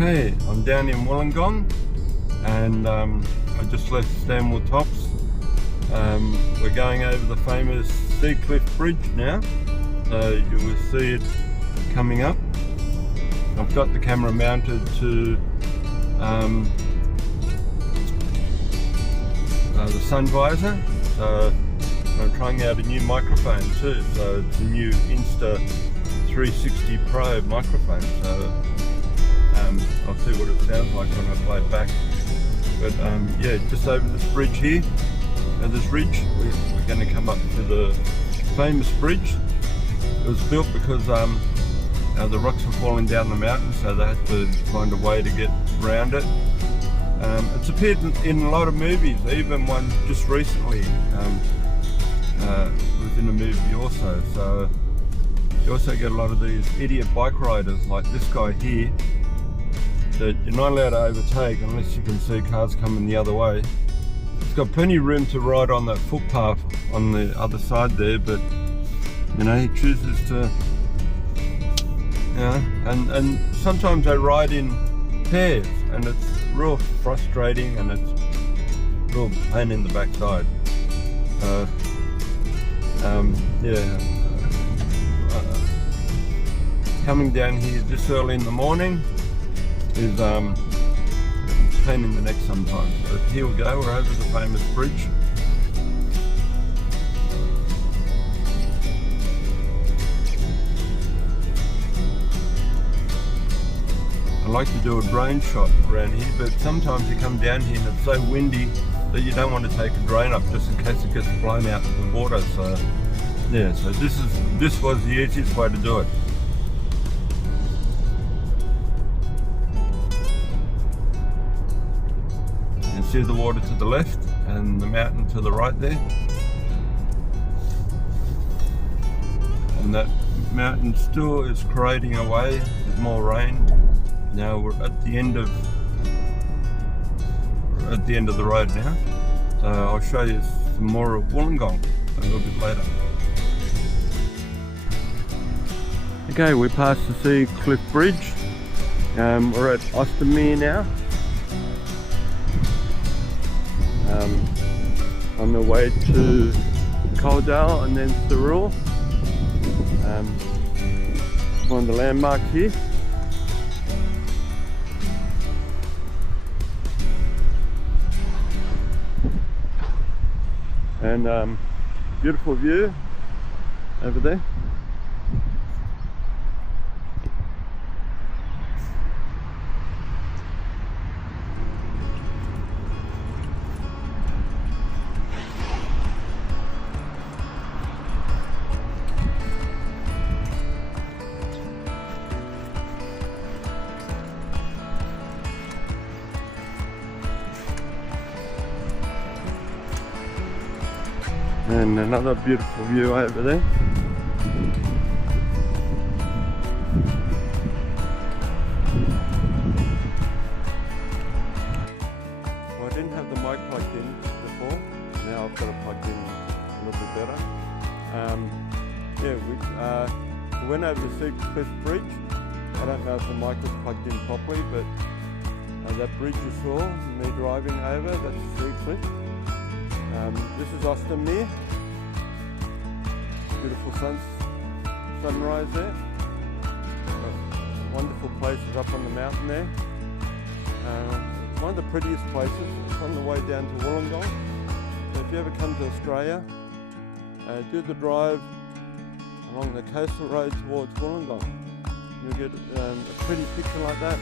Okay, I'm down in Wollongong and I just left Stanwell Tops. We're going over the famous Sea Cliff Bridge now, so you will see it coming up. I've got the camera mounted to the sun visor, so I'm trying out a new microphone too, so it's a new Insta 360 Pro microphone, so I'll see what it sounds like when I play it back. But yeah, just over this bridge here, this ridge, we're going to come up to the famous bridge. It was built because the rocks were falling down the mountain, so they had to find a way to get around it. It's appeared in a lot of movies, even one just recently was in a movie also. So you also get a lot of these idiot bike riders like this guy here that you're not allowed to overtake unless you can see cars coming the other way. It's got plenty of room to ride on that footpath on the other side there, but you know, he chooses to, you know, and sometimes they ride in pairs and it's real frustrating and it's real pain in the backside. Coming down here this early in the morning is pain in the neck sometimes. But here we go, we're over the famous bridge. I like to do a drone shot around here, but sometimes you come down here and it's so windy that you don't want to take a drone up just in case it gets blown out of the water. So yeah, so this was the easiest way to do it. You can see the water to the left and the mountain to the right there. And that mountain still is corroding away with more rain. Now we're at the end of the road now, so I'll show you some more of Wollongong a little bit later. Okay, we passed the Sea Cliff Bridge. We're at Ostermere now. On the way to Caldale and then Thurrool. On the landmark here. And beautiful view over there. And another beautiful view over there. Well, I didn't have the mic plugged in before. Now I've got it plugged in a little bit better. Yeah, we went over the Sea Cliff Bridge. I don't know if the mic was plugged in properly, but that bridge you saw me driving over, that's the Sea Cliff. This is Ostermere. Beautiful sunrise there. Wonderful places up on the mountain there. One of the prettiest places. It's on the way down to Wollongong. So if you ever come to Australia, do the drive along the coastal road towards Wollongong. You'll get a pretty picture like that.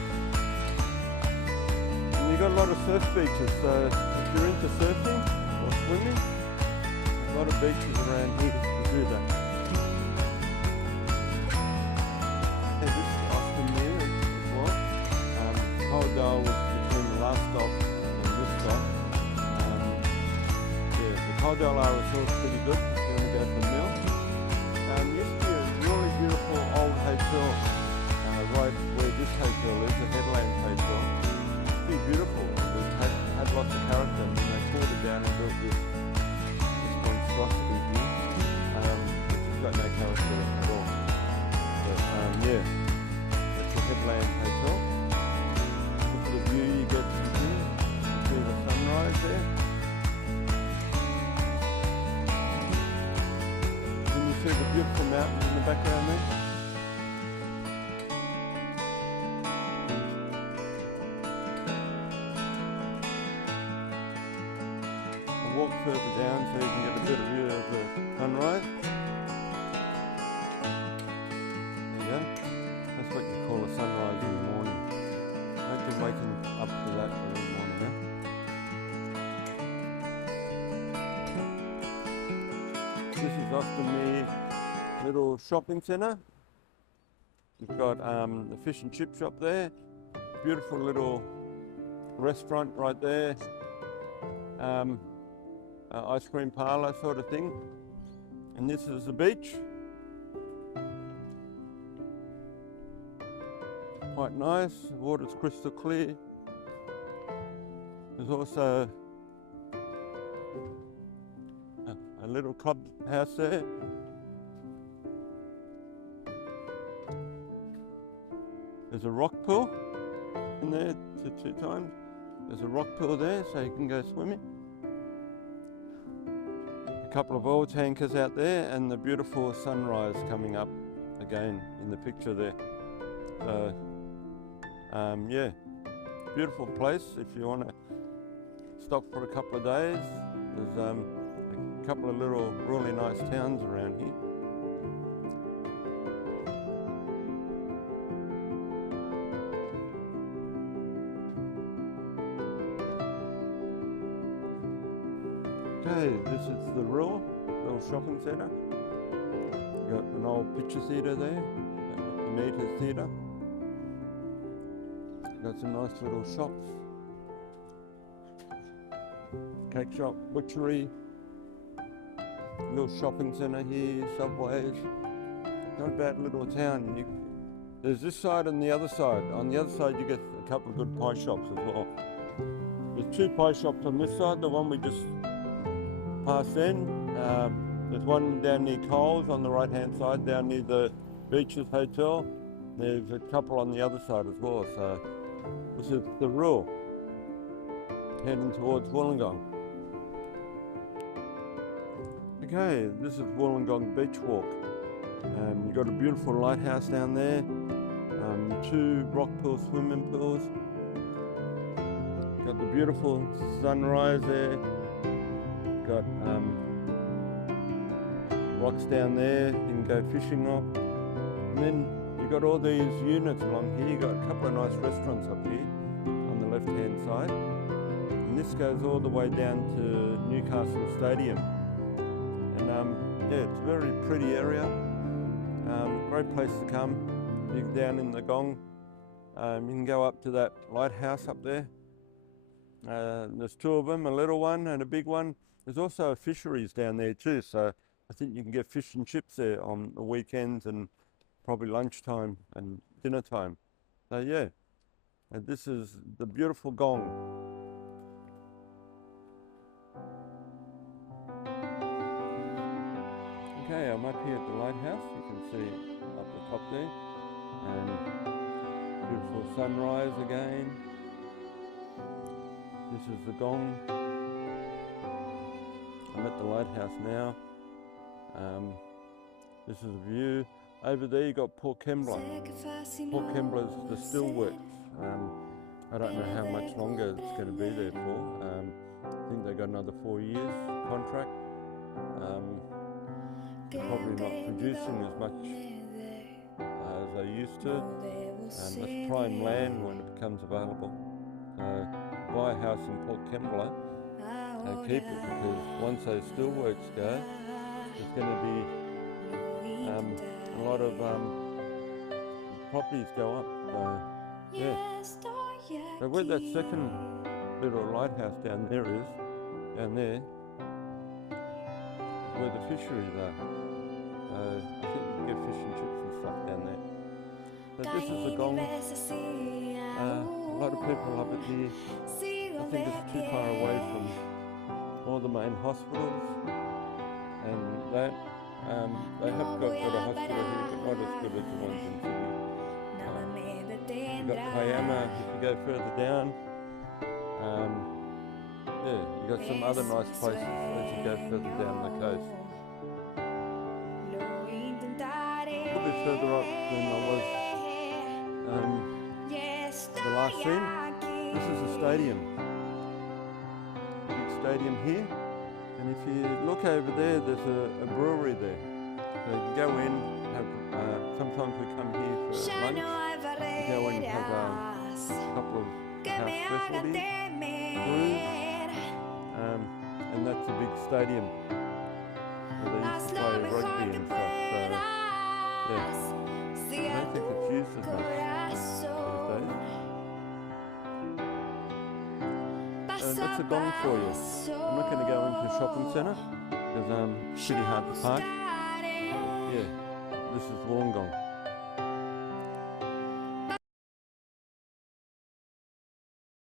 And you've got a lot of surf beaches, so if you're into surfing or swimming, a lot of beaches around here to do that. Okay, this is Ostermere as well. Caldale was between the last stop and this stop. Yeah, the Caldale RSL is pretty good if you want to go for a meal. Used to be a really beautiful old hotel right where this hotel is, the Headland Hotel. It's pretty beautiful. It had lots of character, and they tore it down and built this monstrosity here, which has got no character at all. But yeah, that's the Headland Hotel. beautiful mountains in the background there. I'll walk further down so you can get a better view of the sunrise. There you go. That's what you call a sunrise in the morning. Imagine waking up to that every morning, eh? This is Austin little shopping centre. We've got a fish and chip shop there. Beautiful little restaurant right there. Ice cream parlour sort of thing. And this is the beach. Quite nice, the water's crystal clear. There's also a little clubhouse there. There's a rock pool in there two times. There's a rock pool there so you can go swimming. A couple of oil tankers out there and the beautiful sunrise coming up again in the picture there. So yeah, beautiful place if you want to stop for a couple of days. There's a couple of little really nice towns around here. Okay, this is the little shopping centre. You've got an old picture theatre there, the Meter Theatre. Got some nice little shops. Cake shop, butchery, little shopping centre here, Subways. Not a bad little town. There's this side and the other side. On the other side you get a couple of good pie shops as well. There's two pie shops on this side, the one we just passed in. There's one down near Coles on the right hand side, down near the Beaches Hotel. There's a couple on the other side as well. So this is the Rural, heading towards Wollongong. Okay, this is Wollongong Beach Walk. You've got a beautiful lighthouse down there, two rock pool swimming pools. Got the beautiful sunrise there. Got rocks down there you can go fishing on. And then you've got all these units along here. You've got a couple of nice restaurants up here on the left hand side. And this goes all the way down to Newcastle Stadium. And yeah, it's a very pretty area. Great place to come. You're down in the Gong. You can go up to that lighthouse up there. There's two of them, a little one and a big one. There's also fisheries down there too, so I think you can get fish and chips there on the weekends and probably lunchtime and dinner time. So yeah, and this is the beautiful Gong. Okay, I'm up here at the lighthouse. You can see up the top there, and beautiful sunrise again. This is the Gong. I'm at the lighthouse now. This is a view. Over there you got Port Kembla. Port Kembla's the steelworks. I don't know how much longer it's going to be there for. I think they've got another 4 years contract. Probably not producing as much as they used to. That's prime land when it becomes available. Buy a house in Port Kembla and keep it, because once those steelworks go, there's going to be a lot of properties go up. Yeah. So where that second little lighthouse down there is, down there, is where the fisheries are. I think you can get fish and chips and stuff down there. So this is the Gong. A lot of people love it here. I think it's too far away from all the main hospitals and that. They have got a hospital here, but not as good as the ones in Sydney. You've got Kiama if you go further down. Yeah, you've got some other nice places as you go further down the coast. further up than I was the last scene. This is a stadium. Big stadium here. And if you look over there, there's a brewery there. So you can go in, have, sometimes we come here for lunch. You go in and have a couple of house specialties, brews. And that's a big stadium where they used to play rugby and stuff. So, yeah, I don't think it's used as much these days. That's a gong for you. I'm not going to go into a shopping centre because it's pretty hard to park. Yeah, this is Wollongong.